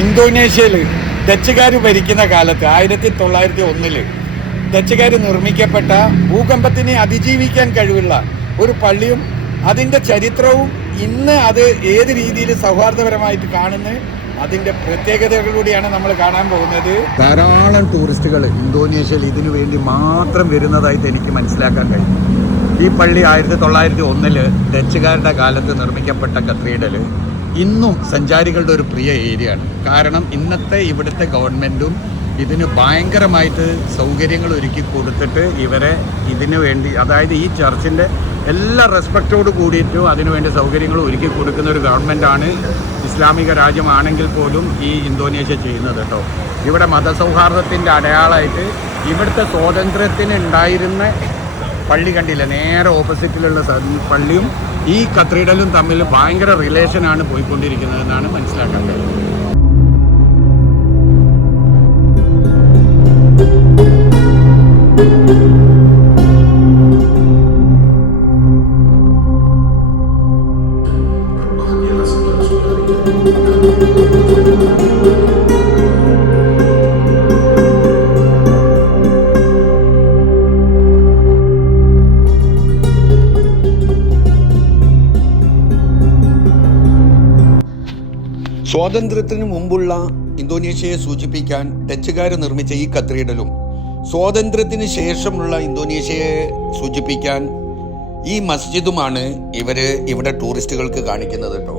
ഇന്തോനേഷ്യയിൽ ഡച്ചുകാർ ഭരിക്കുന്ന കാലത്ത് 1901 ഡച്ചുകാർ നിർമ്മിക്കപ്പെട്ട ഭൂകമ്പത്തിനെ അതിജീവിക്കാൻ കഴിവുള്ള ഒരു പള്ളിയും അതിൻ്റെ ചരിത്രവും ഇന്ന് അത് ഏത് രീതിയിൽ സൗഹാർദ്ദപരമായിട്ട് കാണുന്ന അതിൻ്റെ പ്രത്യേകതകളിലൂടെയാണ് നമ്മൾ കാണാൻ പോകുന്നത്. ധാരാളം ടൂറിസ്റ്റുകൾ ഇന്തോനേഷ്യയിൽ ഇതിനു വേണ്ടി മാത്രം വരുന്നതായിട്ട് എനിക്ക് മനസ്സിലാക്കാൻ കഴിയും. ഈ പള്ളി 1901 ഡച്ചുകാരുടെ കാലത്ത് നിർമ്മിക്കപ്പെട്ട കത്തീഡ്രൽ ഇന്നും സഞ്ചാരികളുടെ ഒരു പ്രിയ ഏരിയ ആണ്. കാരണം ഇന്നത്തെ ഇവിടുത്തെ ഗവൺമെൻറ്റും ഇതിന് ഭയങ്കരമായിട്ട് സൗകര്യങ്ങൾ ഒരുക്കി കൊടുത്തിട്ട് ഇവരെ ഇതിനു വേണ്ടി, അതായത് ഈ ചർച്ചിൻ്റെ എല്ലാ റെസ്പെക്റ്റോട് കൂടിയിട്ടും അതിനുവേണ്ടി സൗകര്യങ്ങൾ ഒരുക്കി കൊടുക്കുന്ന ഒരു ഗവൺമെൻറ്റാണ്. ഇസ്ലാമിക രാജ്യമാണെങ്കിൽ പോലും ഈ ഇന്തോനേഷ്യ ചെയ്യുന്നത് കേട്ടോ. ഇവിടെ മതസൗഹാർദ്ദത്തിൻ്റെ അടയാളമായിട്ട് ഇവിടുത്തെ സ്വാതന്ത്ര്യത്തിന് ഉണ്ടായിരുന്ന പള്ളി കണ്ടില്ല, നേരെ ഓപ്പോസിറ്റിലുള്ള പള്ളിയും ഈ കത്തീഡ്രലും തമ്മിൽ ഭയങ്കര റിലേഷനാണ് പോയിക്കൊണ്ടിരിക്കുന്നതെന്നാണ് മനസ്സിലാക്കാൻ കഴിയുന്നത്. സ്വാതന്ത്ര്യത്തിന് മുമ്പുള്ള ഇന്തോനേഷ്യയെ സൂചിപ്പിക്കാൻ ഡച്ചുകാർ നിർമ്മിച്ച ഈ കത്തീഡ്രലും സ്വാതന്ത്ര്യത്തിന് ശേഷമുള്ള ഇന്തോനേഷ്യയെ സൂചിപ്പിക്കാൻ ഈ മസ്ജിദുമാണ് ഇവിടെ ടൂറിസ്റ്റുകൾക്ക് കാണിക്കുന്നത് കേട്ടോ.